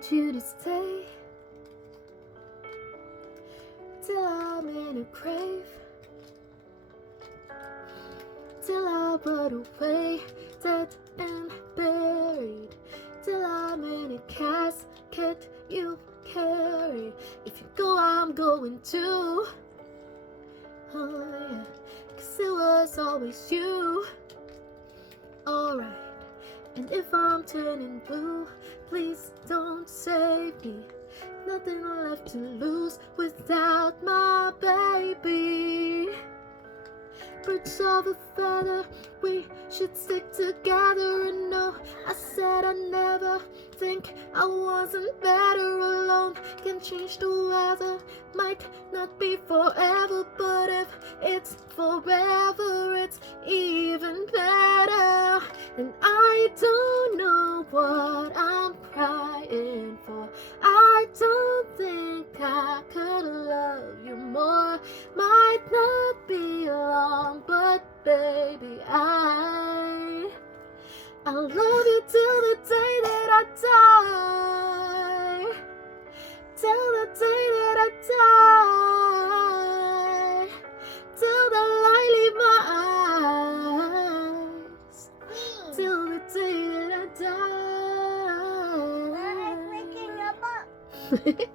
want you to stay till I'm in a grave, till I rot away, dead and buried, till I'm in a casket you carry. If you go, I'm going too. Oh yeah, 'cause it was always you. Alright, and if I'm turning blue, please don't save me. Nothing left to lose without my baby. Birds of a feather, we should stick together. And no, I said I never think I wasn't better alone. Can change the weather, might not be forever, but if it's forever, it's even better. And I don't know what I'm crying for. I don't think I could love you more. Might not be long, but baby, I'll love you till the day that I die. Till the day that I die. Till the light leave my eyes. Till the day that I die. I'm making a book.